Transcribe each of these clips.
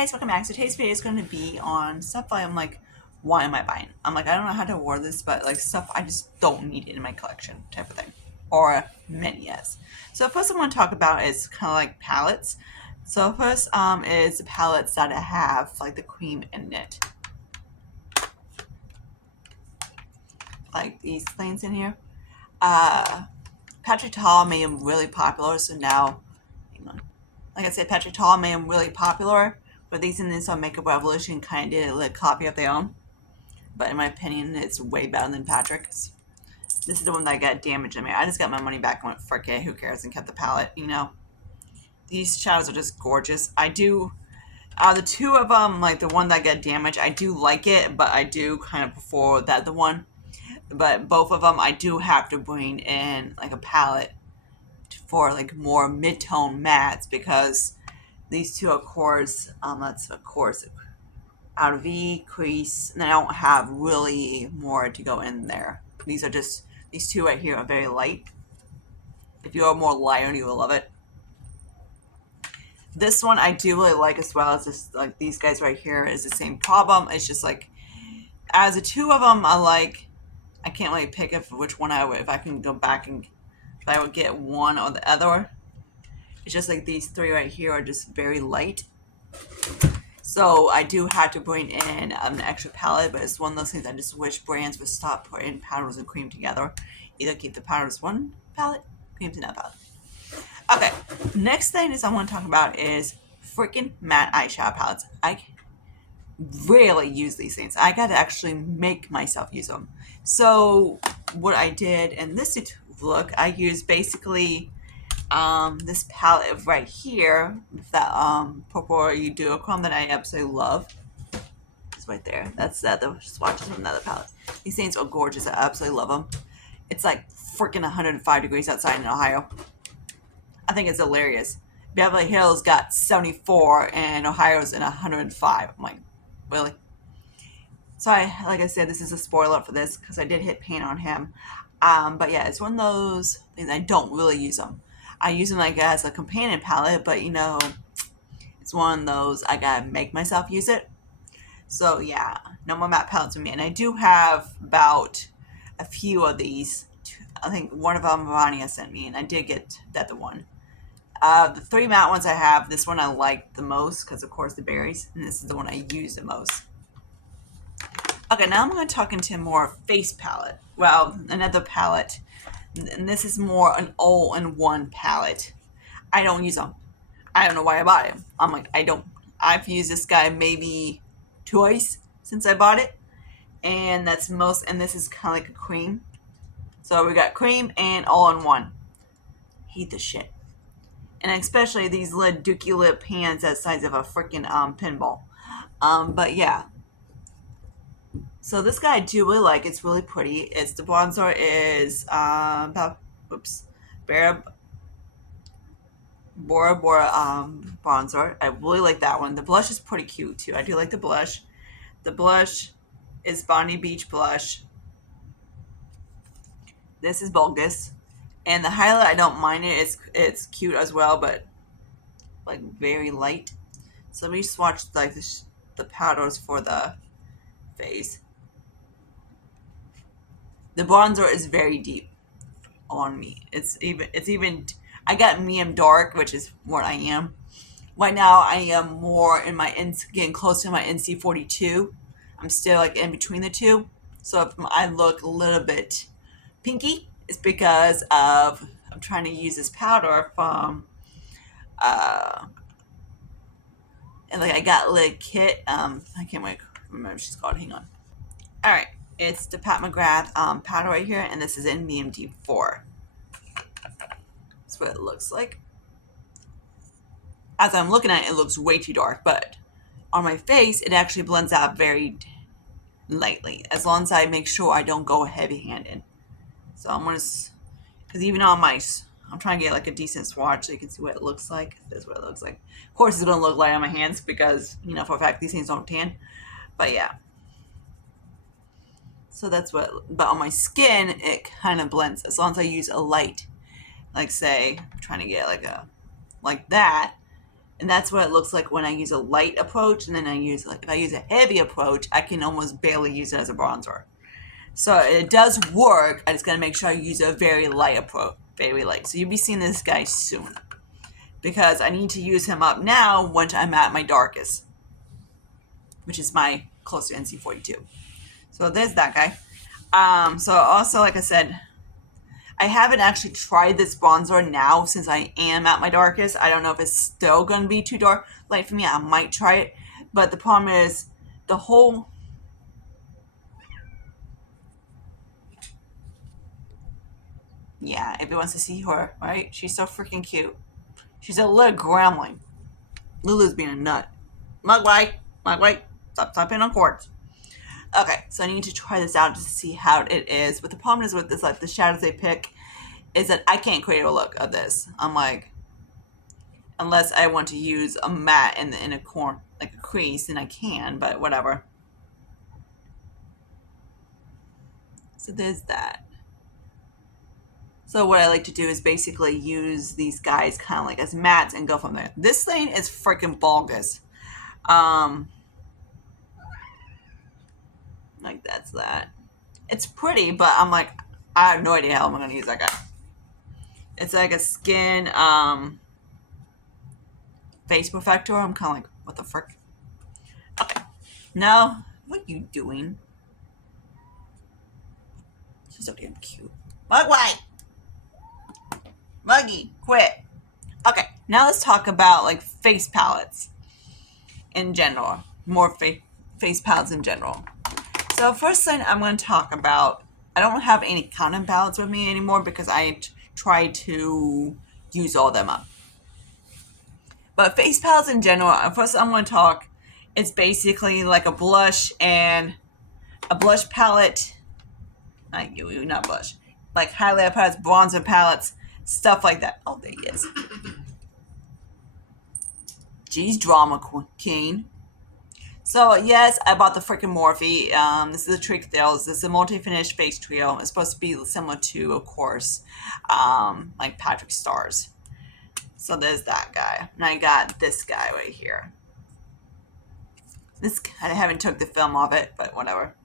guys, welcome back. So today's video is going to be on stuff I'm like, why am I buying? I'm like, I don't know how to word this, but like stuff I just don't need in my collection type of thing. Or many, yes. So first I want to talk about is kind of like palettes. So first is the palettes that I have like the cream in it. Like these things in here. Patrick Ta made them really popular, so now, hang on. Like I said, Patrick Ta made them really popular, but these and this on Makeup Revolution kind of did a like, copy of their own. But in my opinion, it's way better than Patrick's. This is the one that got damaged in me. I just got my money back and went, frick it, who cares, and kept the palette, you know. These shadows are just gorgeous. I do, the two of them, like the one that got damaged, I do like it, but I do kind of prefer that the one. But both of them, I do have to bring in like a palette for like more mid-tone mattes because these two, of course, that's of course out of V, crease, and I don't have really more to go in there. These are just, these two right here are very light. If you're more lighter, you will love it. This one I do really like as well as this, like these guys right here is the same problem. It's just like, as the two of them, I can't really pick which one I would, if I can go back and, if I would get one or the other. It's just like these three right here are just very light. So I do have to bring in an extra palette, but it's one of those things I just wish brands would stop putting powders and cream together. Either keep the powders one palette, creams another palette. Okay, next thing is I want to talk about is freaking matte eyeshadow palettes. I rarely use these things. I got to actually make myself use them. So what I did in this look, I used basically this palette right here, that Purple You Duochrome that I absolutely love. It's right there. That's the swatches from another palette. These things are gorgeous. I absolutely love them. It's like freaking 105 degrees outside in Ohio. I think it's hilarious. Beverly Hills got 74 and Ohio's in 105. I'm like, really? So like I said, this is a spoiler for this because I did hit paint on him. But yeah, it's one of those things I don't really use them. I use them like as a companion palette, but you know, it's one of those I gotta make myself use it. So yeah, no more matte palettes with me. And I do have about a few of these. I think one of them Vania sent me, and I did get that the one. The three matte ones I have, this one I like the most because of course the berries, and this is the one I use the most. Okay, now I'm going to talk into more face palette. Well, another palette. And this is more an all-in-one palette. I don't use them. I don't know why I bought it. I'm like, I've used this guy maybe twice since I bought it. And that's most, and this is kind of like a cream. So we got cream and all-in-one. Hate this shit. And especially these little dookie lip pans that size of a freaking pinball. But yeah. So this guy I do really like. It's really pretty. It's the bronzer is Bora Bora bronzer. I really like that one. The blush is pretty cute too. I do like the blush. The blush is Bondi Beach blush. This is Bulgus. And the highlight, I don't mind it. It's cute as well, but like very light. So let me swatch like the powders for the face. The bronzer is very deep on me. It's even I got medium dark, which is what I am. Right now I am more in my getting close to my NC42. I'm still like in between the two. So if I look a little bit pinky, it's because of I'm trying to use this powder from and like I got a little kit. I can't remember what she's called. Hang on. All right. It's the Pat McGrath powder right here, and this is in medium deep 4. That's what it looks like. As I'm looking at it, it looks way too dark, but on my face, it actually blends out very lightly, as long as I make sure I don't go heavy-handed. So I'm going to, because even on my, I'm trying to get like a decent swatch so you can see what it looks like. This is what it looks like. Of course, it's going to look light on my hands because, you know, for a fact, these things don't tan. But yeah. So that's what, but on my skin, it kind of blends as long as I use a light, like say, I'm trying to get like that, And that's what it looks like when I use a light approach, and then if I use a heavy approach, I can almost barely use it as a bronzer. So it does work. I just gotta make sure I use a very light approach, very light. So you'll be seeing this guy soon, because I need to use him up now once I'm at my darkest, which is my close to NC42. So there's that guy. So also, like I said, I haven't actually tried this bronzer now since I am at my darkest. I don't know if it's still going to be too dark light for me. I might try it. But the problem is the whole... Yeah, everyone wants to see her, right? She's so freaking cute. She's a little gremlin. Lulu's being a nut. Mugwai, stop being on cords. Okay, so I need to try this out just to see how it is. But the problem is with this, like the shadows they pick, is that I can't create a look of this. I'm like, unless I want to use a matte in a corner, like a crease, then I can, but whatever. So there's that. So what I like to do is basically use these guys kind of like as mattes and go from there. This thing is freaking bulbous. Like that's that. It's pretty, but I'm like, I have no idea how I'm gonna use that guy. It's like a skin face perfector. I'm kind of like, what the frick? Okay, now what are you doing? She's so damn cute. Mugwai! Muggy, quit. Okay, now let's talk about like face palettes in general. More face palettes in general. So first thing I'm going to talk about, I don't have any cotton palettes with me anymore because I try to use all of them up. But face palettes in general, first I'm going to talk, it's basically like a blush and a blush palette, not blush, like highlighter palettes, bronzer palettes, stuff like that. Oh, there he is. Geez, drama king. So yes, I bought the freaking Morphe. This is a Trick Thrills. This is a multi-finish face trio. It's supposed to be similar to, of course, like Patrick Starr's. So there's that guy. And I got this guy right here. This, I haven't took the film of it, but whatever.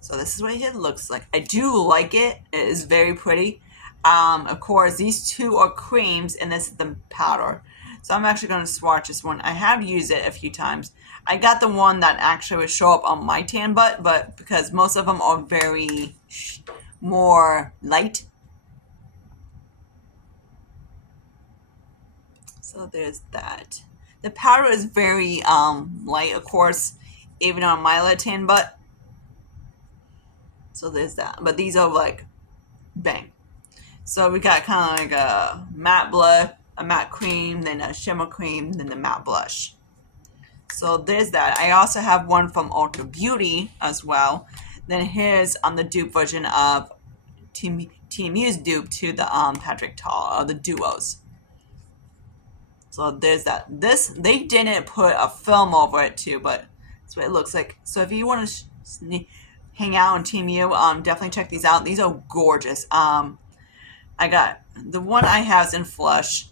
So this is what it looks like. I do like it. It is very pretty. Of course, these two are creams, and this is the powder. So I'm actually going to swatch this one. I have used it a few times. I got the one that actually would show up on my tan butt, but because most of them are very more light. So there's that. The powder is very light, of course, even on my tan butt. So there's that. But these are like, bang. So we got kind of like a matte blush, a matte cream, then a shimmer cream, then the matte blush. So there's that. I also have one from Ulta Beauty as well. Then here's the dupe version of TMU's dupe to the Patrick Ta, the duos. So there's that. This, they didn't put a film over it too, but that's what it looks like. So if you want to hang out on TMU, definitely check these out. These are gorgeous. I got the one I have is in Flush.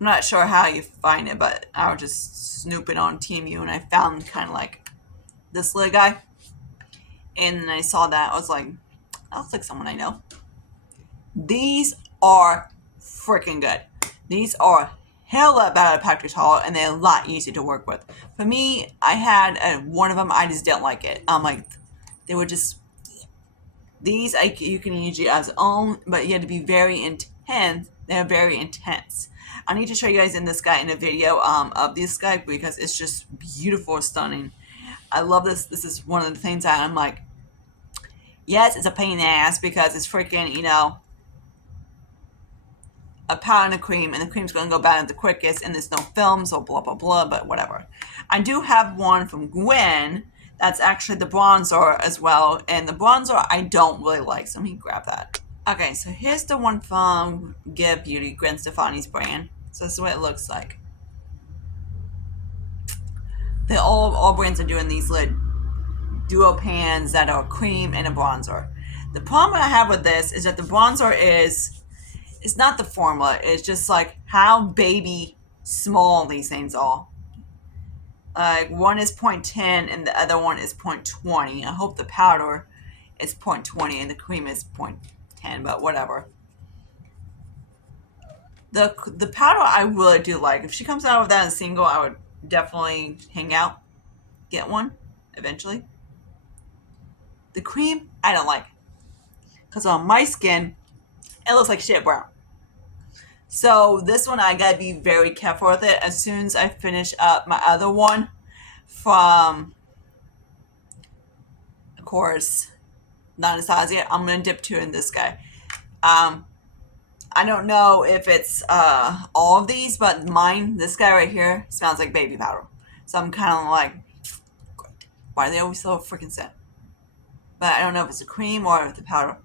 I'm not sure how you find it, but I was just snooping on TMU and I found kind of like this little guy. And then I saw that. I was like, that looks like someone I know. These are freaking good. These are hella better at Patrick Hall, and they're a lot easier to work with. For me, I had one of them, I just didn't like it. Like, they were just... These you can use as own, but you have to be very intense. They're very intense. I need to show you guys in this guy in a video of this guy because it's just beautiful, stunning. I love this. This is one of the things that I'm like, yes, it's a pain in the ass because it's freaking, a powder and a cream, and the cream's going to go bad at the quickest, and there's no film, so blah, blah, blah, but whatever. I do have one from Gwen. That's actually the bronzer as well. And the bronzer I don't really like. So let me grab that. Okay, so here's the one from Give Beauty, Gwen Stefani's brand. So this is what it looks like. All brands are doing these little duo pans that are cream and a bronzer. The problem I have with this is that the bronzer is... It's not the formula. It's just like how baby small these things are. One is 0.10 and the other one is 0.20. I hope the powder is 0.20 and the cream is 0.10, but whatever. The powder I really do like. If she comes out with that in a single, I would definitely hang out, get one eventually. The cream, I don't like. Because on my skin, it looks like shit brown. So this one, I gotta be very careful with it. As soon as I finish up my other one from, of course, Anastasia, I'm gonna dip two in this guy. I don't know if it's all of these, but mine, this guy right here, smells like baby powder. So I'm kind of like, why do they always so freaking scent? But I don't know if it's the cream or if the powder.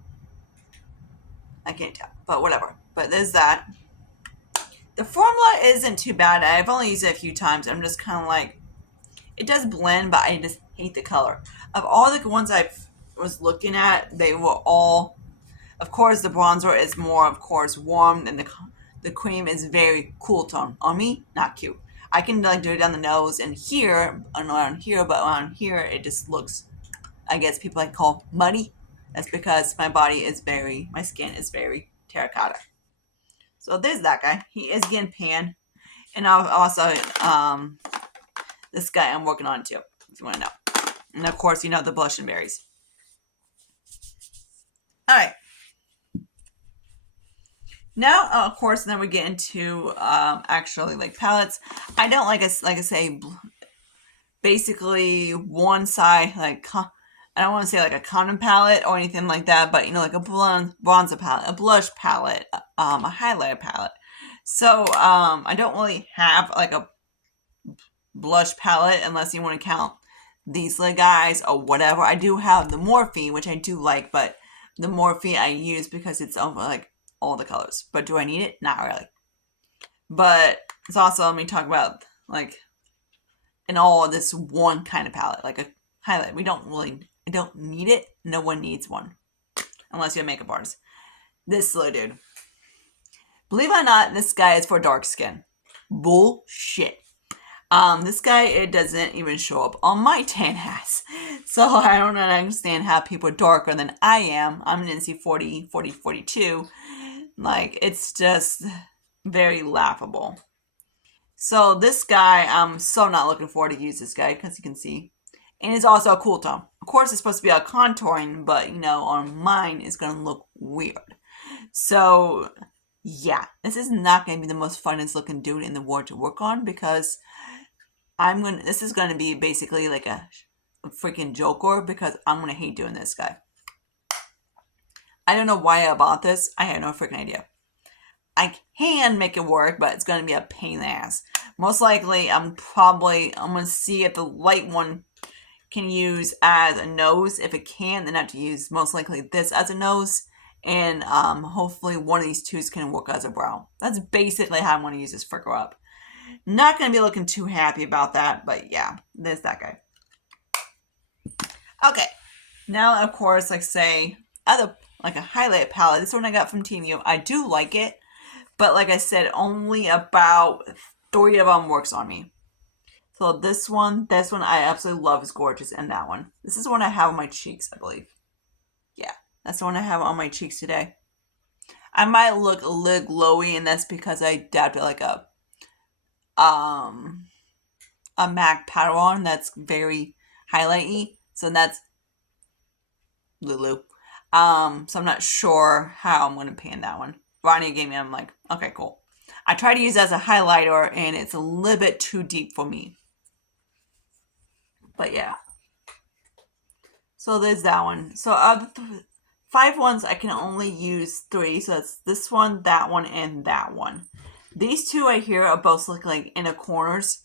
I can't tell, but whatever. But there's that. The formula isn't too bad. I've only used it a few times. I'm just kind of like, it does blend, but I just hate the color. Of all the ones I was looking at, they were all, of course, the bronzer is more, of course, warm, and the cream is very cool tone. On me, not cute. I can like do it down the nose and here, and around here, but around here, it just looks, I guess people like call muddy. That's because my skin is very terracotta. So there's that guy. He is getting pan. And I'll also, this guy I'm working on too, if you want to know. And of course, the blush and berries. Alright. Now, of course, then we get into actually like palettes. I don't like I say, basically one side, like, I don't want to say like a condom palette or anything like that, but like a bronzer palette, a blush palette, a highlighter palette. So I don't really have like a blush palette unless you want to count these little guys or whatever. I do have the Morphe, which I do like, but the Morphe I use because it's over like all the colors. But do I need it? Not really. But it's also, let me talk about like in all this one kind of palette, like a highlight. I don't need it. No one needs one. Unless you're a makeup artist. This little dude. Believe it or not, this guy is for dark skin. Bullshit. This guy, it doesn't even show up on my tan ass. So I don't understand how people are darker than I am. I'm an NC 40, 42. Like, it's just very laughable. So this guy, I'm so not looking forward to use this guy because you can see. And it's also a cool tone. Of course, it's supposed to be a contouring, but on mine, it's going to look weird. So, yeah, this is not going to be the most funnest looking dude in the world to work on because this is going to be basically like a freaking Joker because I'm going to hate doing this guy. I don't know why I bought this. I have no freaking idea. I can make it work, but it's going to be a pain in the ass. Most likely, I'm going to see if the light one can use as a nose. If it can, then I have to use most likely this as a nose. And hopefully one of these twos can work as a brow. That's basically how I want to use this fricker up. Not going to be looking too happy about that, but yeah, there's that guy. Okay, now of course, like say, like a highlight palette. This one I got from Temu. I do like it, but like I said, only about 3 of them works on me. So this one I absolutely love. Is gorgeous, and that one. This is the one I have on my cheeks, I believe. Yeah, that's the one I have on my cheeks today. I might look a little glowy, and that's because I dabbed like a MAC powder on that's very highlighty. So that's Lulu. So I'm not sure how I'm going to pan that one. Ronnie gave me, I'm like, okay, cool. I try to use it as a highlighter, and it's a little bit too deep for me. But yeah. So there's that one. So of the 5 ones, I can only use 3. So that's this one, that one, and that one. These 2 right here are both looking like inner corners.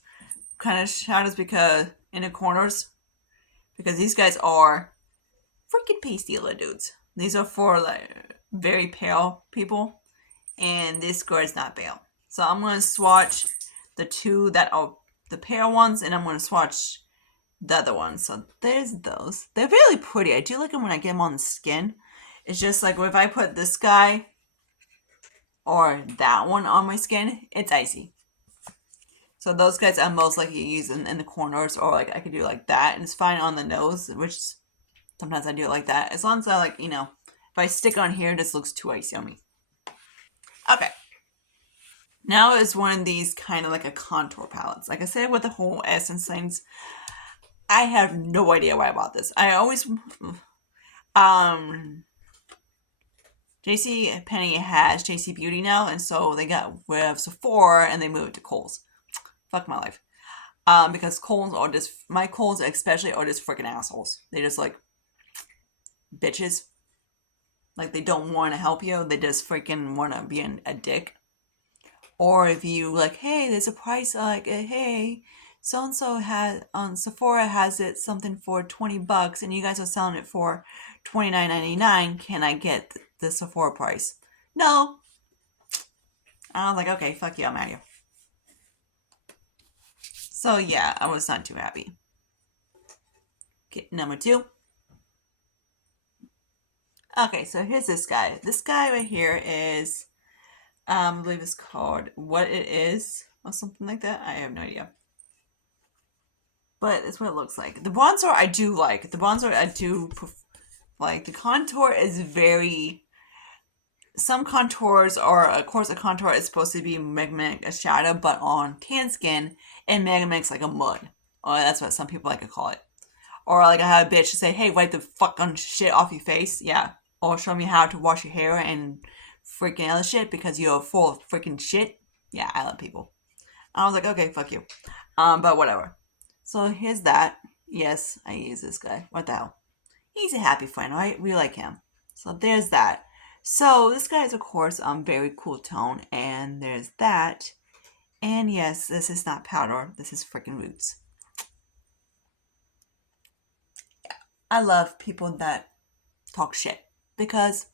Kind of shadows because inner corners. Because these guys are freaking pasty little dudes. These are for like very pale people. And this girl is not pale. So I'm going to swatch the 2 that are the pale ones. And I'm going to swatch the other ones. So there's those. They're really pretty. I do like them when I get them on the skin. It's just like if I put this guy or that one on my skin, it's icy. So those guys I'm most likely to use in the corners, or like I could do like that, and it's fine on the nose, which sometimes I do it like that. As long as I like, if I stick on here, this looks too icy on me. Okay. Now is one of these kind of like a contour palettes. Like I said with the whole essence things, I have no idea why I bought this. I always, JC Penney has JC Beauty now, and so they got rid of Sephora and they moved to Kohl's. Fuck my life. Because Kohl's are just, my Kohl's especially are just freaking assholes. They just like bitches. Like they don't want to help you. They just freaking want to be a dick. Or if you like, hey, there's a price, like, hey, so and so has on Sephora has it something for $20, and you guys are selling it for $29.99. Can I get the Sephora price? No. I was like, okay, fuck you, I'm out of here. So yeah, I was not too happy. Okay, number 2. Okay, so here's this guy. This guy right here is, I believe it's called What It Is or something like that. I have no idea. But it's what it looks like. The bronzer I do like. The bronzer I do like. The contour is very. Some contours are, of course, a contour is supposed to be mimic a shadow, but on tan skin, it mimics like a mud. Or that's what some people like to call it. Or like I had a bitch to say, hey, wipe the fucking shit off your face. Yeah. Or show me how to wash your hair and freaking other shit because you're full of freaking shit. Yeah, I love people. I was like, okay, fuck you. But whatever. So here's that. Yes, I use this guy. What the hell? He's a happy friend, right? We like him. So there's that. So this guy is, of course, very cool tone, and there's that. And yes, this is not powder. This is freaking Roots. I love people that talk shit because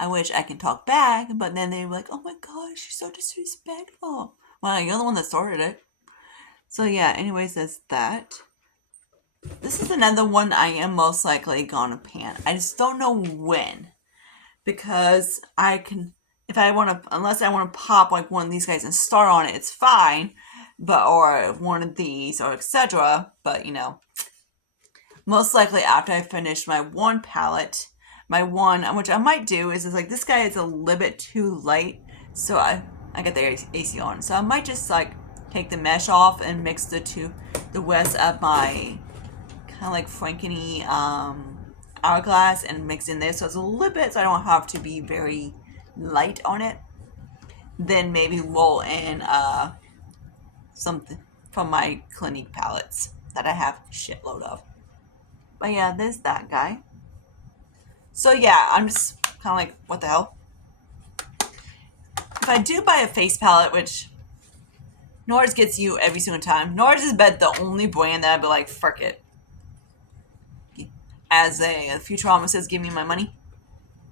I wish I can talk back, but then they're like, oh my gosh, she's so disrespectful. Well, you're the one that started it. So yeah, anyways, that's that. This is another one I am most likely gonna pan. I just don't know when. Because I can, if I want to, unless I want to pop like one of these guys and start on it, it's fine. But, or one of these, or etc. But, most likely after I finish my one palette, which I might do, is like, this guy is a little bit too light. So I got the AC on. So I might just like take the mesh off and mix the rest of my kind of like Frankeny hourglass and mix in there so it's a little bit, so I don't have to be very light on it. Then maybe roll in something from my Clinique palettes that I have a shitload of. But yeah, there's that guy. So yeah, I'm just kind of like, what the hell? If I do buy a face palette, which NARS gets you every single time, NARS is about the only brand that I'd be like, frick it. As a Futurama says, give me my money.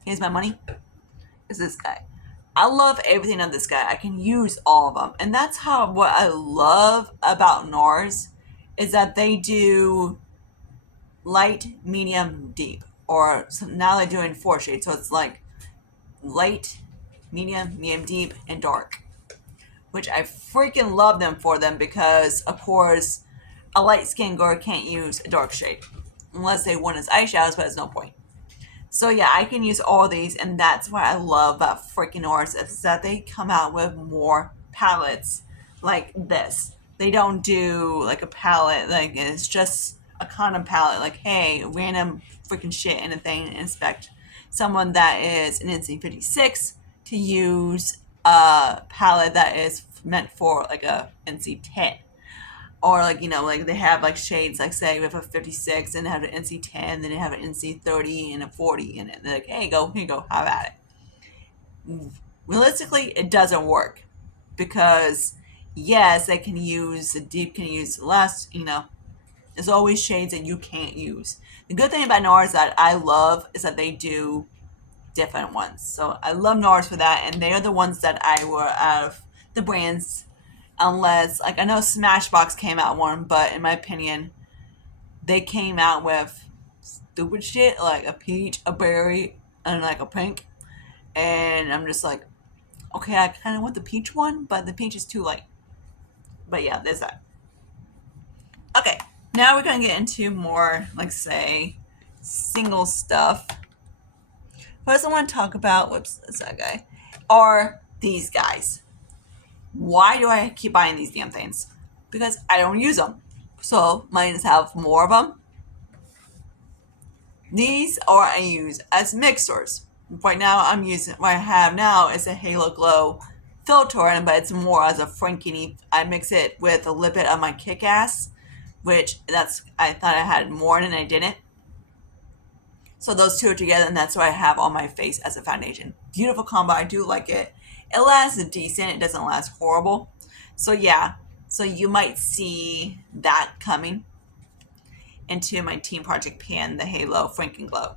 Here's my money. Is this guy. I love everything on this guy. I can use all of them. And that's what I love about NARS is that they do light, medium, deep. Or so now they're doing 4 shades. So it's like light, medium, deep, and dark. Which I freaking love them for them because, of course, a light skin girl can't use a dark shade. Unless they want as eyeshadows, but there's no point. So yeah, I can use all these, and that's what I love about freaking NARS is that they come out with more palettes like this. They don't do like a palette like it's just a condom palette. Like, hey, random freaking shit in a thing, and expect someone that is an NC56 to use a palette that is meant for like a NC10. Or like, like they have like shades, like say we have a 56 and they have an NC10, then they have an NC30 and a 40 in it. They're like, hey, here you go, have at it. Realistically, it doesn't work because yes, they can use the deep, can use less. There's always shades that you can't use. The good thing about NARS that I love is that they do different ones. So I love NARS for that, and they are the ones that I were out of the brands. Unless, like, I know Smashbox came out one, but in my opinion, they came out with stupid shit like a peach, a berry, and like a pink. And I'm just like, okay, I kind of want the peach one, but the peach is too light. But yeah, there's that. Okay, now we're gonna get into more, like, say, single stuff. First, I want to talk about, whoops, that's that guy, are these guys. Why do I keep buying these damn things? Because I don't use them. So, might just have more of them. These are I use as mixers. Right now, I'm using what I have now is a Halo Glow filter, but it's more as a Frankie. I mix it with a little bit of my Kick-Ass, which I thought I had more and I didn't. So those two are together, and that's what I have on my face as a foundation. Beautiful combo. I do like it. It lasts decent. It doesn't last horrible. So yeah. So you might see that coming into my Team Project Pan, the Halo Franken Glow.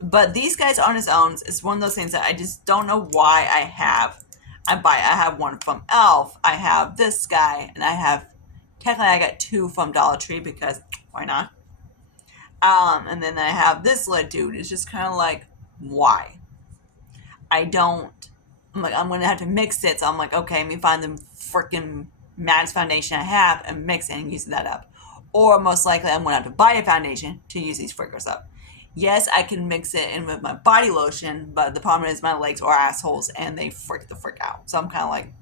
But these guys on its own is one of those things that I just don't know why I have. I have one from Elf. I have this guy, and technically I got two from Dollar Tree because why not? And then I have this lid dude. It's just kind of like, why? I don't. I'm like, I'm gonna have to mix it. So I'm like, okay, let me find the freaking maddest foundation I have and mix it and use that up. Or most likely, I'm gonna have to buy a foundation to use these frickers up. Yes, I can mix it in with my body lotion, but the problem is my legs are assholes and they freak the frick out. So I'm kind of like,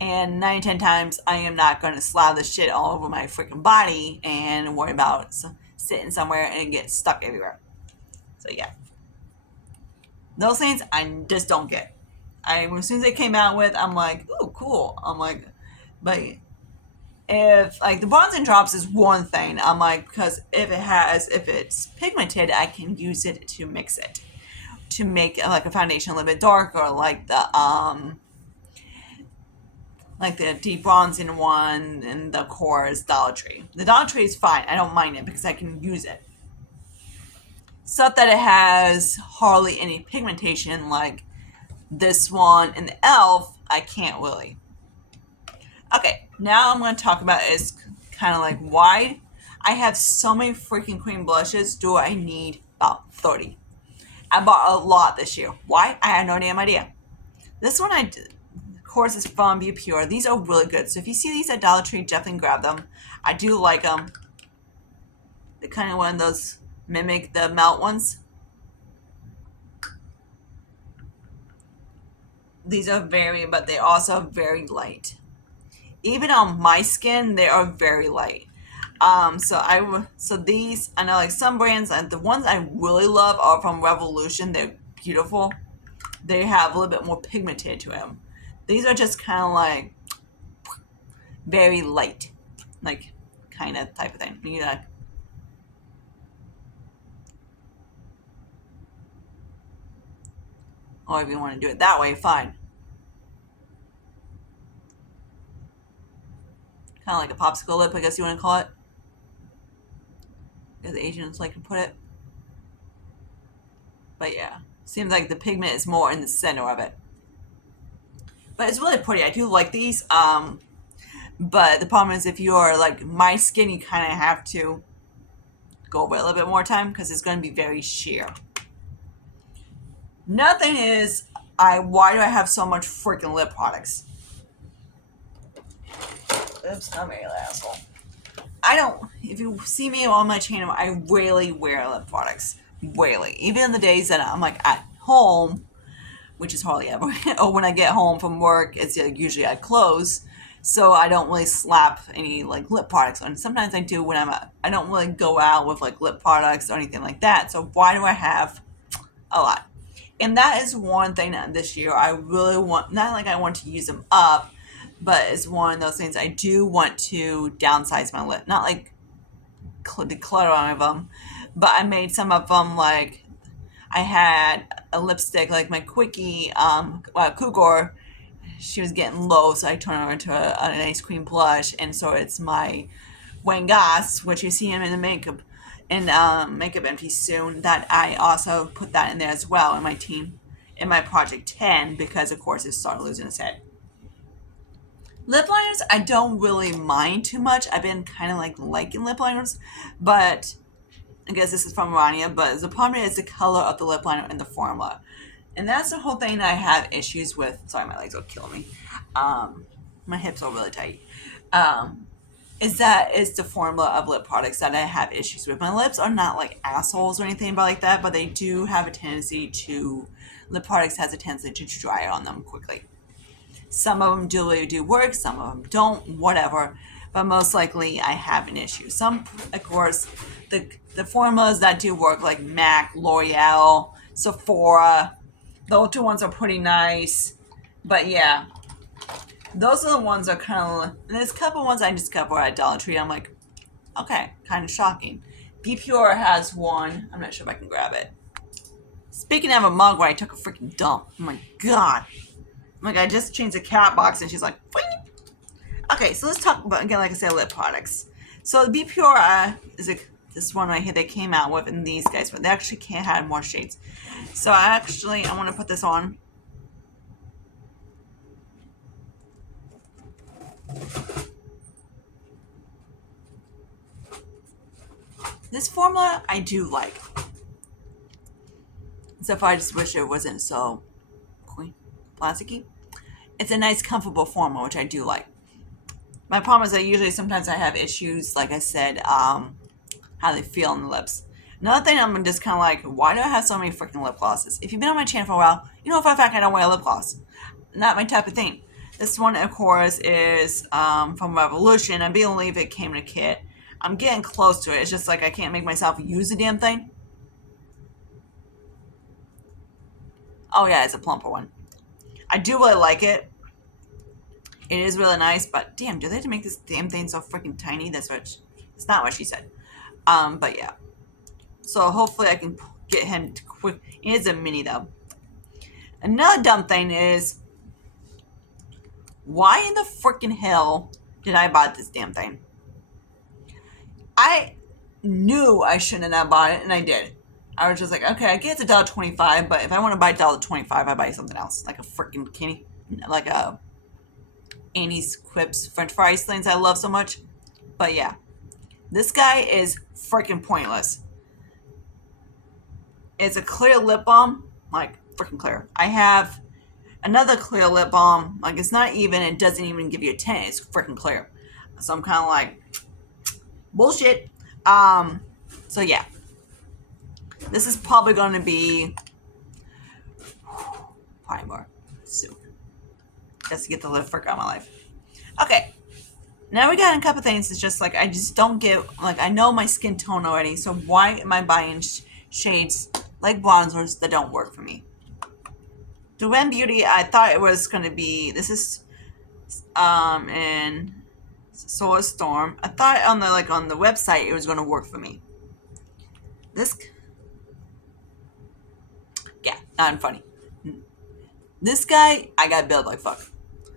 and 9 10 times, I am not going to slather this shit all over my freaking body and worry about sitting somewhere and get stuck everywhere. So yeah. Those things I just don't get. As soon as they came out with, I'm like, ooh, cool. I'm like, but if like the bronzing drops is one thing, I'm like, because if it's pigmented, I can use it to mix it to make like a foundation a little bit darker, like the deep bronzing one and the core is Dollar Tree. The Dollar Tree is fine. I don't mind it because I can use it. Stuff that it has hardly any pigmentation, like this one and the Elf, I can't really. Okay, now I'm going to talk about is kind of like why I have so many freaking cream blushes. Do I need about 30? I bought a lot this year. Why? I had no damn idea. This one of course, is from Be Pure. These are really good. So if you see these at Dollar Tree, definitely grab them. I do like them. They're kind of one of those mimic the melt ones. These are but they're also very light. Even on my skin, they are very light. So these, I know like some brands, and the ones I really love are from Revolution. They're beautiful. They have a little bit more pigmented to them. These are just kind of like very light, like kind of type of thing. You know, or if you want to do it that way, fine. Kind of like a popsicle lip, I guess you want to call it, as the Asians like to put it. But yeah, seems like the pigment is more in the center of it. But it's really pretty. I do like these. But the problem is if you're like my skin, you kind of have to go over it a little bit more time because it's going to be very sheer. Nothing is, why do I have so much freaking lip products? Oops, I'm an asshole. If you see me on my channel, I rarely wear lip products. Rarely. Even in the days that I'm like at home, which is hardly ever, or when I get home from work, it's usually at close. So I don't really slap any like lip products on. Sometimes I do when I don't really go out with like lip products or anything like that. So why do I have a lot? And that is one thing that this year I really want, not like I want to use them up, but it's one of those things I do want to downsize my lip. Not like declutter one of them, but I made some of them like I had a lipstick like my Quickie Cougar. She was getting low, so I turned her into an ice cream blush, and so it's my Wangas, which you see him in the makeup empty soon. That I also put that in there as well in my team, in my Project 10, because of course it started losing its head. Lip liners, I don't really mind too much. I've been kind of like liking lip liners, but I guess this is from Rania, but the problem is the color of the lip liner and the formula. And that's the whole thing that I have issues with. Sorry, my legs are killing me. My hips are really tight. um, is that it's the formula of lip products that I have issues with. My lips are not like assholes or anything like that, but they do have a tendency to, lip products has a tendency to dry on them quickly. Some of them do work, some of them don't, whatever. But most likely, I have an issue. Some, of course, the formulas that do work, like MAC, L'Oreal, Sephora, those two ones are pretty nice. But yeah, those are the ones that are kind of. There's a couple ones I discovered at Dollar Tree. I'm like, okay, kind of shocking. Be Pure has one. I'm not sure if I can grab it. Speaking of a mug where I took a freaking dump. Oh my god. Like, I just changed the cat box and she's like, Wing. Okay, so let's talk about, again, like I said, lip products. So the Be Pure is this one right here they came out with, and these guys, but they actually can't have more shades. So I want to put this on. This formula I do like. Except for I just wish it wasn't so plasticky. It's a nice, comfortable formula, which I do like. My problem is that sometimes I have issues, like I said, how they feel on the lips. Another thing, I'm just kind of like, why do I have so many freaking lip glosses? If you've been on my channel for a while, you know for a fact I don't wear lip gloss. Not my type of thing. This one, of course, is from Revolution. I believe it came in a kit. I'm getting close to it. It's just like I can't make myself use the damn thing. Oh yeah, it's a plumper one. I do really like it. It is really nice, but damn, do they have to make this damn thing so freaking tiny? It's not what she said. But yeah. So hopefully I can get him to quick. It is a mini though. Another dumb thing is, why in the freaking hell did I buy this damn thing? I knew I shouldn't have bought it, and I did. I was just like, okay, I get it's $1.25, but if I want to buy $1.25, I buy something else, like a freaking candy, like a Annie's Quips French fries things I love so much. But yeah, this guy is freaking pointless. It's a clear lip balm, like freaking clear. I have another clear lip balm, like it's not even, it doesn't even give you a 10, it's freaking clear. So I'm kind of like, bullshit. So yeah, this is probably going to be probably more soon, just to get the lip frick out of my life. Okay, now we got a couple things. It's just like I just don't get, like, I know my skin tone already, so why am I buying shades like bronzers that don't work for me? The Ren Beauty, I thought it was going to be, this is in Solar Storm. I thought on the website it was going to work for me. This, yeah, not funny. This guy, I got billed like fuck.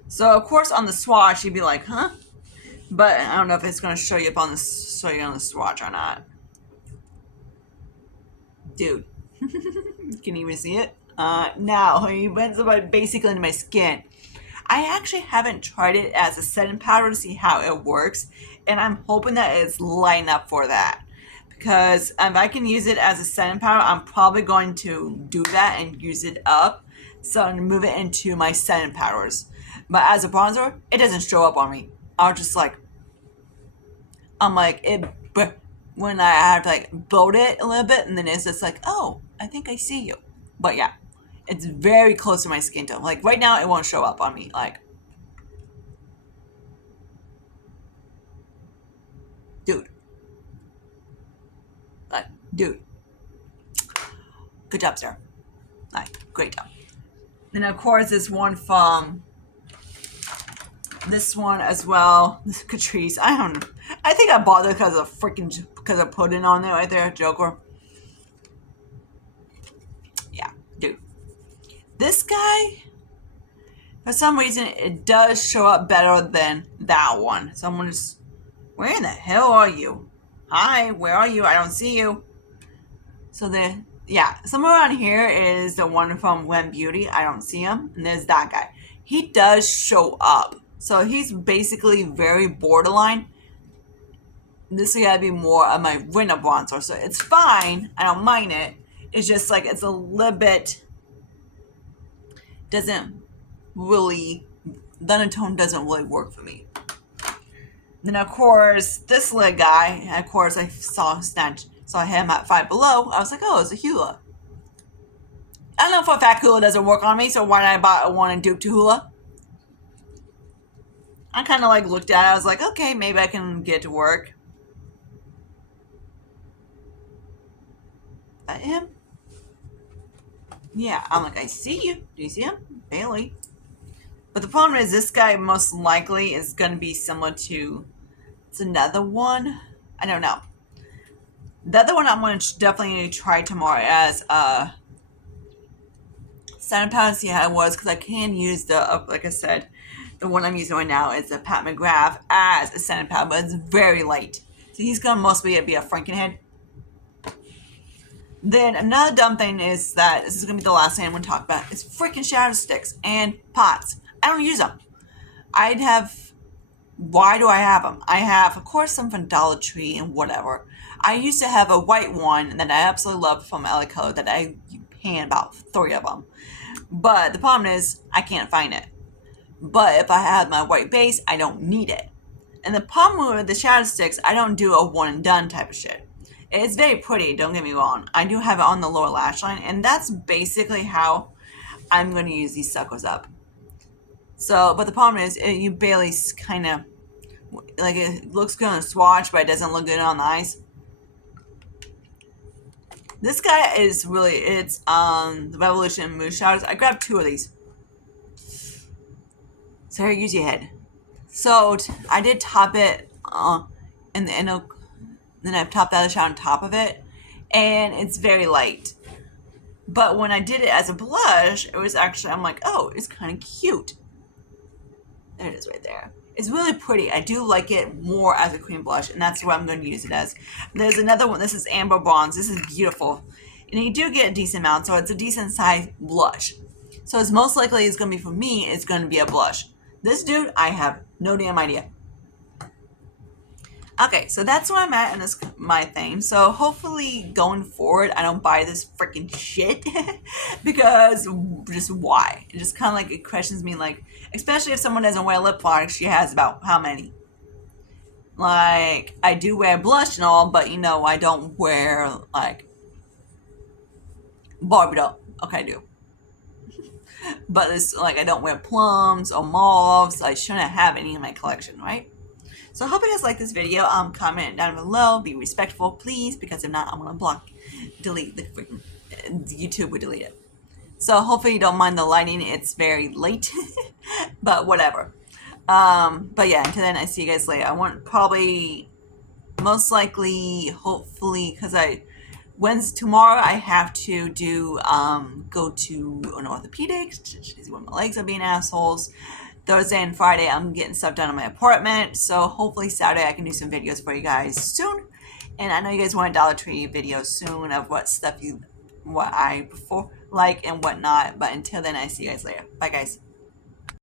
So of course on the swatch you'd be like, huh? But I don't know if it's going to show you on the swatch or not. Dude, can you even see it? Now he went basically into my skin. I actually haven't tried it as a setting powder to see how it works, and I'm hoping that it's lining up for that. Because if I can use it as a setting powder, I'm probably going to do that and use it up. So I'm going to move it into my setting powders. But as a bronzer, it doesn't show up on me. I'm like, it, but when I have to like build it a little bit, and then it's just like, oh, I think I see you. But yeah, it's very close to my skin tone. Like right now, it won't show up on me. Like, dude, good job, Sarah. Like, great job. And of course, this one from this one as well. This Catrice. I don't know. I think I bought it because I put it on there right there, Joker. Yeah, dude. This guy, for some reason, it does show up better than that one. Someone just, where in the hell are you? Hi, where are you? I don't see you. So somewhere around here is the one from Wen Beauty. I don't see him. And there's that guy. He does show up. So he's basically very borderline. This is gotta be more of my winter bronzer. So it's fine. I don't mind it. It's just like it's a little bit, the tone doesn't really work for me. Then of course this little guy, and of course I saw him at Five Below. I was like, oh, it's a Hula. I don't know for a fact Hula doesn't work on me, so why did I buy one and dupe to Hula? I kind of like looked at it. I was like, okay, maybe I can get it to work. Is that him? Yeah, I'm like, I see you. Do you see him? Bailey. But the problem is, this guy most likely is going to be similar to. It's another one. I don't know. The other one I'm going to definitely try tomorrow as Santa Pound and see how it was, because I can use the like I said, the one I'm using right now is the Pat McGrath as a Santa Pound, but it's very light. So he's going to mostly be a Frankenhead. Then another dumb thing is that this is going to be the last thing I'm going to talk about. It's freaking shadow sticks and pots. I don't use them. I'd have. Why do I have them? I have, of course, some from Dollar Tree and whatever. I used to have a white one that I absolutely love from LA Color that I pan about 3 of them. But the problem is, I can't find it. But if I have my white base, I don't need it. And the problem with the shadow sticks, I don't do a one and done type of shit. It's very pretty, don't get me wrong. I do have it on the lower lash line, and that's basically how I'm going to use these suckers up. So, but the problem is, you barely kind of, like, it looks good on a swatch, but it doesn't look good on the eyes. This guy is really, it's the Revolution Mousse Shadows. I grabbed 2 of these. So here, use your head. So, I did top it in the inner, then I've topped the other shade on top of it, and it's very light. But when I did it as a blush, it was actually, I'm like, oh, it's kind of cute. There it is right there. It's really pretty. I do like it more as a cream blush, and that's what I'm going to use it as. There's another one. This is Amber Bronze. This is beautiful. And you do get a decent amount, so it's a decent size blush. So it's most likely it's going to be, for me, it's going to be a blush. This dude, I have no damn idea. Okay, so that's where I'm at in this my thing. So hopefully going forward, I don't buy this freaking shit because just why? It just kind of like it questions me, like, especially if someone doesn't wear lip products. She has about how many? Like, I do wear blush and all, but I don't wear like Barbie doll. Okay, I do. But it's like I don't wear plums or mauves. I shouldn't have any in my collection, right? So I hope you guys like this video. Comment down below. Be respectful, please, because if not, I'm gonna delete the freaking YouTube would delete it. So hopefully you don't mind the lighting. It's very late, but whatever. But yeah, until then, I see you guys later. I want probably, most likely, hopefully, because tomorrow I have to do go to an orthopedic when my legs are being assholes. Thursday and Friday, I'm getting stuff done in my apartment. So hopefully Saturday I can do some videos for you guys soon. And I know you guys want a Dollar Tree video soon of what I prefer, like, and whatnot. But until then, I see you guys later. Bye, guys.